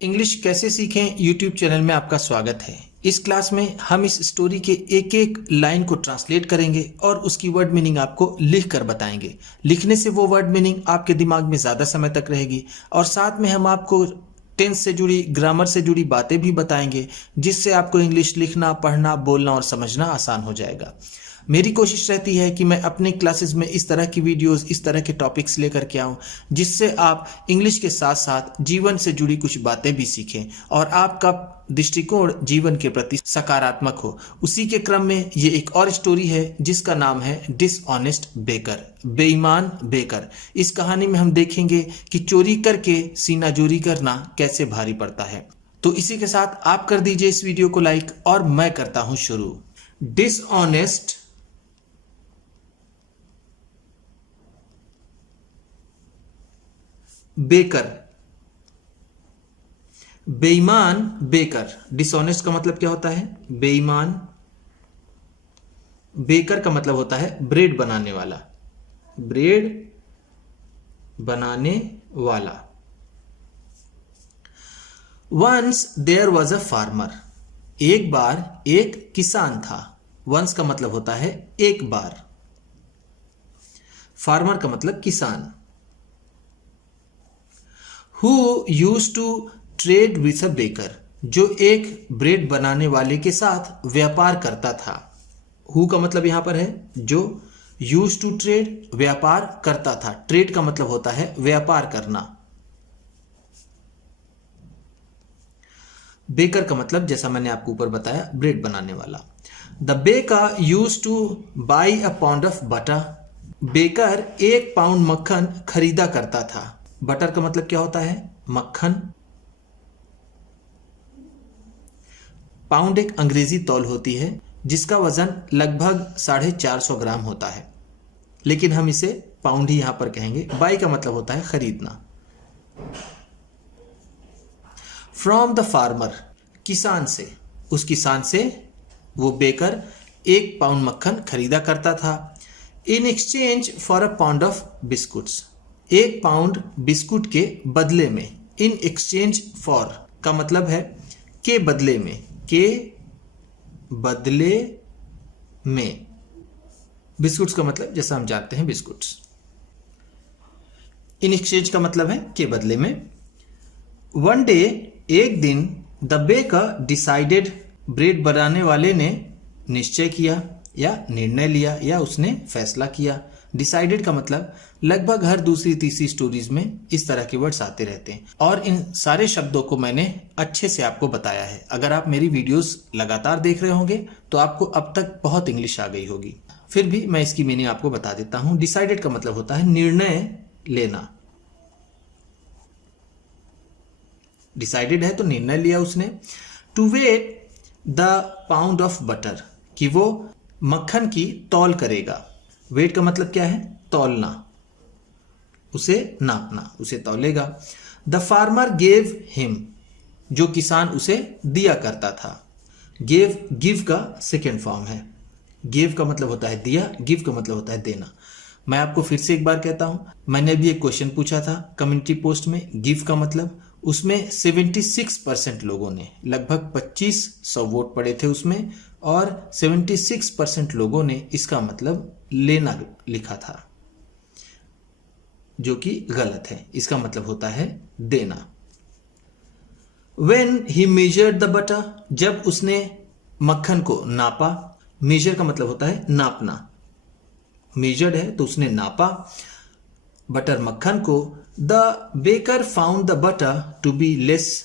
English कैसे सीखें YouTube channel में आपका स्वागत है। इस क्लास में हम इस स्टोरी के एक एक लाइन को ट्रांसलेट करेंगे और उसकी वर्ड मीनिंग आपको लिख कर बताएंगे। लिखने से वो वर्ड मीनिंग आपके दिमाग में ज़्यादा समय तक रहेगी और साथ में हम आपको टेंस से जुड़ी, ग्रामर से जुड़ी बातें भी बताएंगे, जिससे आपको इंग्लिश लिखना, पढ़ना, बोलना और समझना आसान हो जाएगा। मेरी कोशिश रहती है कि मैं अपने क्लासेस में इस तरह की वीडियोस, इस तरह के टॉपिक्स लेकर के आऊं, जिससे आप इंग्लिश के साथ साथ जीवन से जुड़ी कुछ बातें भी सीखें और आपका दृष्टिकोण जीवन के प्रति सकारात्मक हो। उसी के क्रम में ये एक और स्टोरी है जिसका नाम है डिसऑनेस्ट बेकर, बेईमान बेकर। इस कहानी में हम देखेंगे कि चोरी करके सीना जोरी करना कैसे भारी पड़ता है। तो इसी के साथ आप कर दीजिए इस वीडियो को लाइक और मैं करता हूं शुरू। डिसऑनेस्ट बेकर, बेईमान बेकर। डिसऑनेस्ट का मतलब क्या होता है? बेईमान। बेकर का मतलब होता है ब्रेड बनाने वाला, ब्रेड बनाने वाला। Once there was a farmer, एक बार एक किसान था। वंस का मतलब होता है एक बार, फार्मर का मतलब किसान। Who used to trade with a baker, जो एक ब्रेड बनाने वाले के साथ व्यापार करता था। Who का मतलब यहां पर है जो, used to trade व्यापार करता था। ट्रेड का मतलब होता है व्यापार करना। बेकर का मतलब जैसा मैंने आपको ऊपर बताया, ब्रेड बनाने वाला। The baker used to buy a pound of butter, baker 1 pound मक्खन खरीदा करता था। बटर का मतलब क्या होता है? मक्खन। पाउंड एक अंग्रेजी तौल होती है जिसका वजन लगभग 450 ग्राम होता है, लेकिन हम इसे पाउंड ही यहां पर कहेंगे। बाई का मतलब होता है खरीदना। फ्रॉम द फार्मर, किसान से, उस किसान से वो बेकर 1 पाउंड मक्खन खरीदा करता था। In exchange for a pound of biscuits, 1 pound biscuit के बदले में। इन एक्सचेंज फॉर का मतलब है के बदले में, के बदले में। बिस्कुट्स का मतलब जैसा हम जानते हैं बिस्कुट्स। इन एक्सचेंज का मतलब है के बदले में। वन डे, एक दिन, द बेकर डिसाइडेड, ब्रेड बनाने वाले ने निश्चय किया या निर्णय लिया या उसने फैसला किया। डिसाइडेड का मतलब लगभग हर दूसरी तीसरी स्टोरीज में इस तरह के वर्ड्स आते रहते हैं और इन सारे शब्दों को मैंने अच्छे से आपको बताया है। अगर आप मेरी वीडियोस लगातार देख रहे होंगे तो आपको अब तक बहुत इंग्लिश आ गई होगी। फिर भी मैं इसकी मीनिंग आपको बता देता हूं। डिसाइडेड का मतलब होता है निर्णय लेना। डिसाइडेड है तो निर्णय लिया उसने। To weigh the pound of butter, कि वो मक्खन की तौल करेगा। वेट का मतलब क्या है? तौलना, उसे नापना, उसे तौलेगा। द फार्मर गेव हिम, जो किसान उसे दिया करता था। गेव, गिव का सेकेंड फॉर्म है। गिव का मतलब होता है दिया, गिव का मतलब होता है देना। मैं आपको फिर से एक बार कहता हूं, मैंने अभी एक क्वेश्चन पूछा था कम्युनिटी पोस्ट में, गिव का मतलब, उसमें 76% लोगों ने, लगभग 2500 वोट पड़े थे उसमें, और 76% लोगों ने इसका मतलब लेना लिखा था, जो कि गलत है। इसका मतलब होता है देना। When he measured the butter, जब उसने मक्खन को नापा। मेजर का मतलब होता है नापना। मेजर्ड है तो उसने नापा बटर, मक्खन को। The baker found the butter to be less,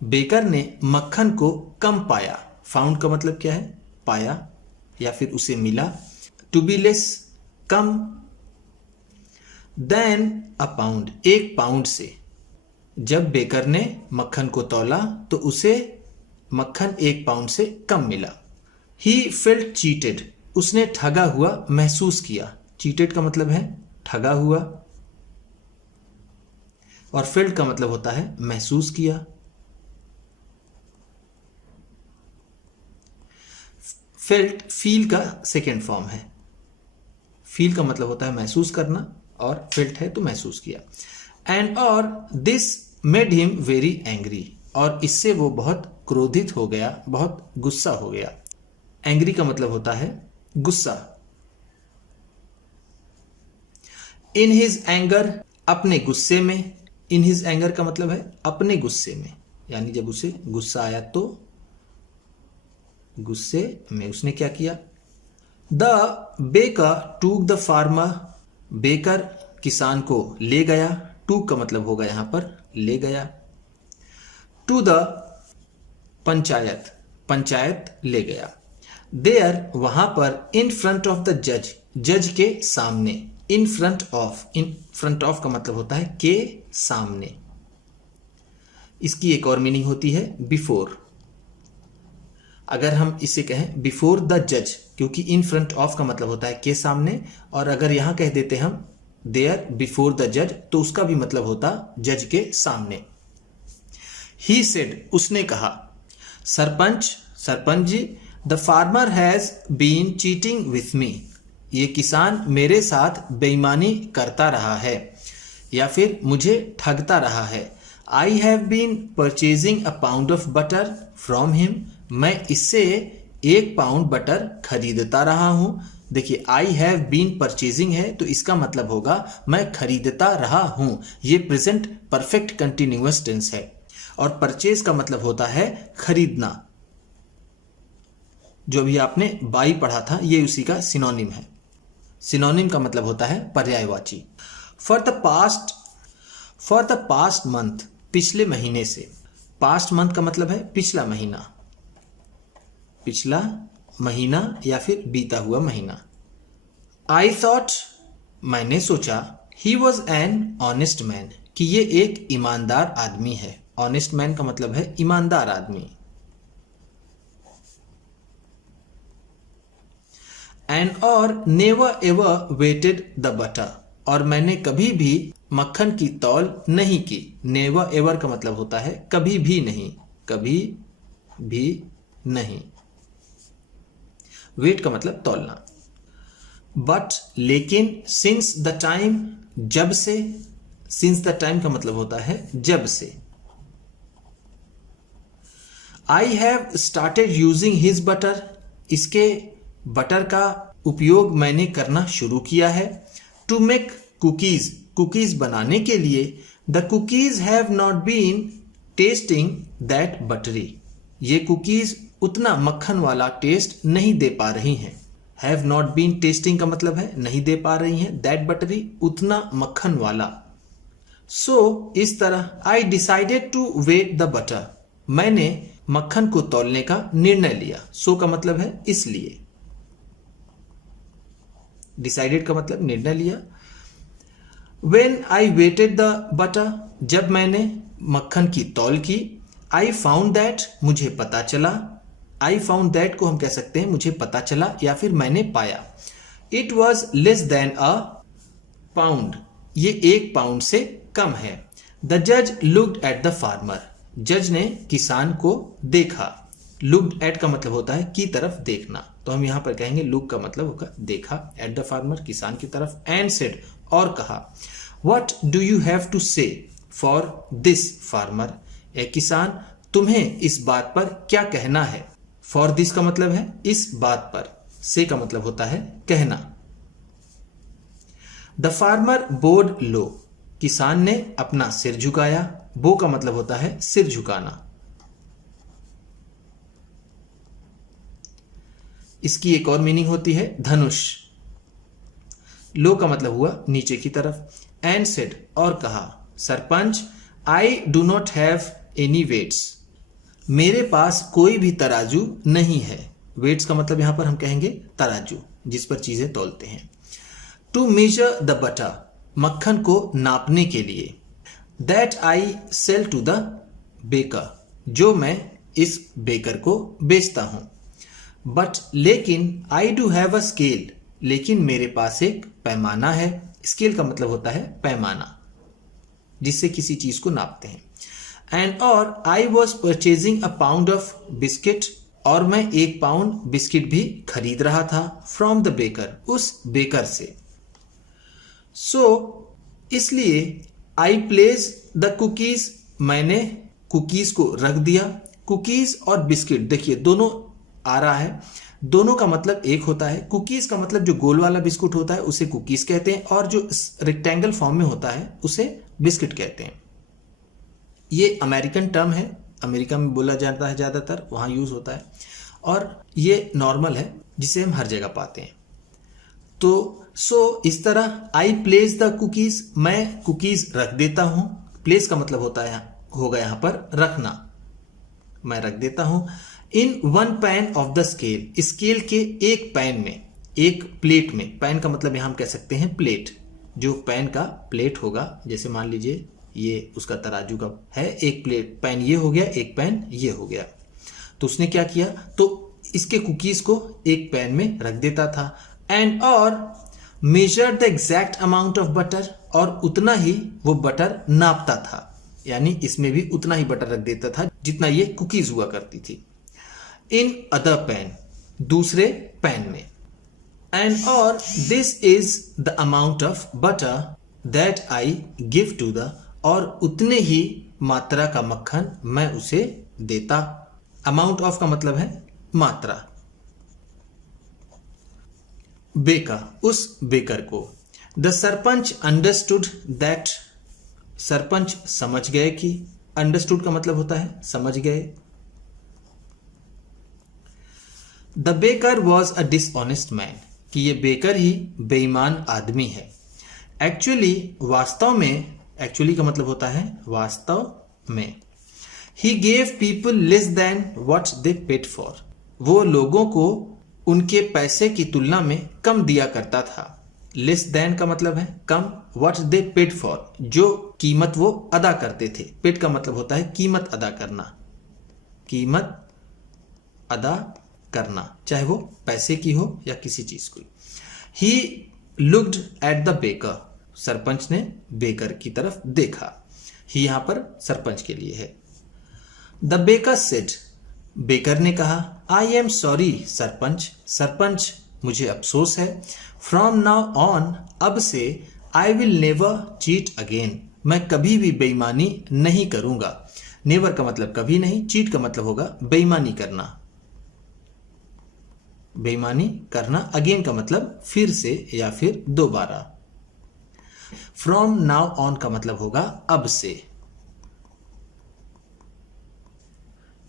baker ने मक्खन को कम पाया। फाउंड का मतलब क्या है? पाया या फिर उसे मिला। टू बी लेस, कम। देन अ पाउंड, 1 पाउंड से। जब बेकर ने मक्खन को तौला तो उसे मक्खन 1 पाउंड से कम मिला। ही फेल्ट चीटेड, उसने ठगा हुआ महसूस किया। चीटेड का मतलब है ठगा हुआ और फेल्ट का मतलब होता है महसूस किया। फेल्ट फील का सेकेंड फॉर्म है। फील का मतलब होता है महसूस करना और फेल्ट है तो महसूस किया। एंड और this made him very angry, और इससे वो बहुत क्रोधित हो गया, बहुत गुस्सा हो गया। एंग्री का मतलब होता है गुस्सा। इन हिज एंगर, अपने गुस्से में। इन हिज एंगर का मतलब है अपने गुस्से में, यानी जब उसे गुस्सा आया तो गुस्से में उसने क्या किया। The baker took the farmer, baker किसान को ले गया। टूक का मतलब होगा यहां पर ले गया। टू द पंचायत, पंचायत ले गया। देयर, वहां पर। इन फ्रंट ऑफ द जज, जज के सामने। In front of, in front of का मतलब होता है के सामने। इसकी एक और मीनिंग होती है बिफोर। अगर हम इसे कहें बिफोर द जज, क्योंकि इन फ्रंट ऑफ का मतलब होता है के सामने, और अगर यहां कह देते हम देयर बिफोर द जज तो उसका भी मतलब होता जज के सामने। ही सेड, उसने कहा। Sarpanch, sarpanch ji, the farmer has been cheating with me, ये किसान मेरे साथ बेईमानी करता रहा है या फिर मुझे ठगता रहा है। I have been purchasing a pound of butter from him, मैं इससे 1 पाउंड बटर खरीदता रहा हूं। देखिए आई हैव बीन परचेजिंग है तो इसका मतलब होगा मैं खरीदता रहा हूं। ये प्रेजेंट परफेक्ट कंटिन्यूअस टेंस है और परचेज का मतलब होता है खरीदना। जो भी आपने बाई पढ़ा था ये उसी का सिनोनिम है। सिनोनिम का मतलब होता है पर्यायवाची। फॉर द पास्ट मंथ, पिछले महीने से। पास्ट मंथ का मतलब है पिछला महीना, पिछला महीना या फिर बीता हुआ महीना। आई थॉट, मैंने सोचा। He was an honest man, कि ये एक ईमानदार आदमी है। ऑनेस्ट मैन का मतलब है ईमानदार आदमी। एंड और never ever weighted the butter, और मैंने कभी भी मक्खन की तौल नहीं की। नेवर एवर का मतलब होता है कभी भी नहीं, कभी भी नहीं। वेट का मतलब तौलना। बट, लेकिन। सिंस द टाइम, जब से। सिंस द टाइम का मतलब होता है जब से। I have started using his butter, इसके बटर का उपयोग मैंने करना शुरू किया है। टू मेक कुकीज, कुकीज बनाने के लिए। The cookies have not been tasting that buttery, ये कुकीज उतना मक्खन वाला टेस्ट नहीं दे पा रही हैं। हैव नॉट बीन टेस्टिंग का मतलब है नहीं दे पा रही हैं, दैट बटरी उतना मक्खन वाला। सो इस तरह I decided to weigh the butter, मैंने मक्खन को तौलने का निर्णय लिया। सो का मतलब है इसलिए। डिसाइडेड का मतलब निर्णय लिया। When I waited the butter, जब मैंने मक्खन की तौल की। आई फाउंड दैट, मुझे पता चला। आई फाउंड दैट को हम कह सकते हैं मुझे पता चला या फिर मैंने पाया। It was less than a pound, ये 1 पाउंड से कम है। द जज लुक्ड एट द फार्मर, जज ने किसान को देखा। लुक्ड एट का मतलब होता है की तरफ देखना, तो हम यहां पर कहेंगे लुक का मतलब होगा देखा, एट द फार्मर किसान की तरफ। एंड सेड, और कहा। What do you have to say for this farmer, ए किसान तुम्हें इस बात पर क्या कहना है। फॉर दिस का मतलब है इस बात पर, से का मतलब होता है कहना। द फार्मर बोड लो, किसान ने अपना सिर झुकाया। बो का मतलब होता है सिर झुकाना। इसकी एक और मीनिंग होती है धनुष। लो का मतलब हुआ नीचे की तरफ। एंड सेड, और कहा। Sarpanch, I do not have any weights, मेरे पास कोई भी तराजू नहीं है। वेट्स का मतलब यहां पर हम कहेंगे तराजू, जिस पर चीजें तौलते हैं। टू मेजर द बटर, मक्खन को नापने के लिए। That I sell to the baker, जो मैं इस बेकर को बेचता हूं। बट, लेकिन। I do have a scale, लेकिन मेरे पास एक पैमाना है। स्केल का मतलब होता है पैमाना, जिससे किसी चीज को नापते हैं। एंड और I was purchasing a pound of biscuit, और मैं 1 पाउंड बिस्किट भी खरीद रहा था। फ्रॉम द बेकर, उस बेकर से। सो इसलिए। आई प्लेस द कुकीज, मैंने कुकीज को रख दिया। कुकीज और बिस्किट देखिए दोनों आ रहा है, दोनों का मतलब एक होता है। कुकीज का मतलब जो गोल वाला बिस्कुट होता है उसे कुकीज कहते हैं, और जो रेक्टेंगल फॉर्म में होता है उसे बिस्किट कहते हैं। ये अमेरिकन टर्म है, अमेरिका में बोला जाता है, ज़्यादातर वहाँ यूज़ होता है, और ये नॉर्मल है जिसे हम हर जगह पाते हैं। तो इस तरह आई प्लेस द कुकीज, मैं कुकीज रख देता हूं। प्लेस का मतलब होता है होगा यहां पर रखना, मैं रख देता हूं। In one pan of the scale, scale के एक पैन में, एक प्लेट में। पैन का मतलब यहां हम कह सकते हैं प्लेट, जो पैन का प्लेट होगा। जैसे मान लीजिए ये उसका तराजू का है, एक प्लेट पैन ये हो गया, एक पैन ये हो गया। तो उसने क्या किया, तो इसके कुकीज को एक पैन में रख देता था। एंड और measure the exact amount of butter, और उतना ही वो बटर नापता था, यानी इसमें भी उतना ही बटर रख देता था जितना ये कुकीज हुआ करती थी। इन अदर पैन, दूसरे पैन में। एंड और this is the amount of butter that I give to the, और उतने ही मात्रा का मक्खन मैं उसे देता। अमाउंट ऑफ का मतलब है मात्रा। बेकर, उस बेकर को। The sarpanch understood that, sarpanch समझ गए कि, अंडरस्टूड का मतलब होता है समझ गए। The baker was a dishonest man, कि ये बेकर ही बेईमान आदमी है। एक्चुअली, वास्तव में, एक्चुअली का मतलब होता है वास्तव में। He gave people less than what they paid for, वो लोगों को उनके पैसे की तुलना में कम दिया करता था। लेस देन का मतलब है कम, व्हाट दे पेड फॉर, जो कीमत वो अदा करते थे। पेड का मतलब होता है कीमत अदा करना, कीमत अदा करना, चाहे वो पैसे की हो या किसी चीज की। He looked at the baker, sarpanch ने बेकर की तरफ देखा। ही यहां पर सरपंच के लिए है। द बेकर सेड, बेकर ने कहा, I am sorry sarpanch, sarpanch मुझे अफसोस है। फ्रॉम नाउ ऑन, अब से, I will never cheat again, मैं कभी भी बेईमानी नहीं करूंगा। नेवर का मतलब कभी नहीं, चीट का मतलब होगा बेईमानी करना, बेईमानी करना। अगेन का मतलब फिर से या फिर दोबारा। फ्रॉम नाउ ऑन का मतलब होगा अब से।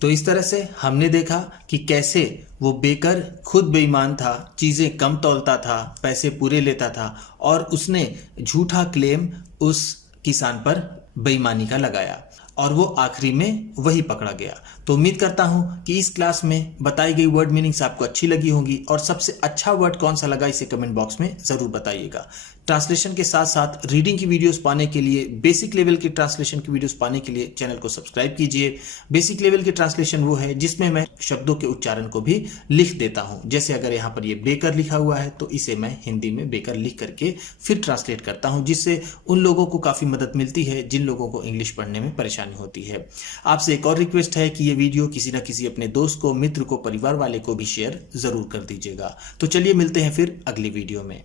तो इस तरह से हमने देखा कि कैसे वो बेकर खुद बेईमान था, चीज़ें कम तौलता था, पैसे पूरे लेता था, और उसने झूठा क्लेम उस किसान पर बेईमानी का लगाया, और वो आखिरी में वही पकड़ा गया। तो उम्मीद करता हूं कि इस क्लास में बताई गई वर्ड मीनिंग्स आपको अच्छी लगी होंगी, और सबसे अच्छा वर्ड कौन सा लगा इसे कमेंट बॉक्स में ज़रूर बताइएगा। ट्रांसलेशन के साथ साथ रीडिंग की वीडियोस पाने के लिए, बेसिक लेवल की ट्रांसलेशन की वीडियोस पाने के लिए चैनल को सब्सक्राइब कीजिए। बेसिक लेवल की ट्रांसलेशन वो है जिसमें मैं शब्दों के उच्चारण को भी लिख देता हूं। जैसे अगर यहाँ पर ये बेकर लिखा हुआ है तो इसे मैं हिंदी में बेकर लिख करके फिर ट्रांसलेट करता हूं, जिससे उन लोगों को काफ़ी मदद मिलती है जिन लोगों को इंग्लिश पढ़ने में परेशानी होती है। आपसे एक और रिक्वेस्ट है कि ये वीडियो किसी न किसी अपने दोस्त को, मित्र को, परिवार वाले को भी शेयर ज़रूर कर दीजिएगा। तो चलिए मिलते हैं फिर अगली वीडियो में।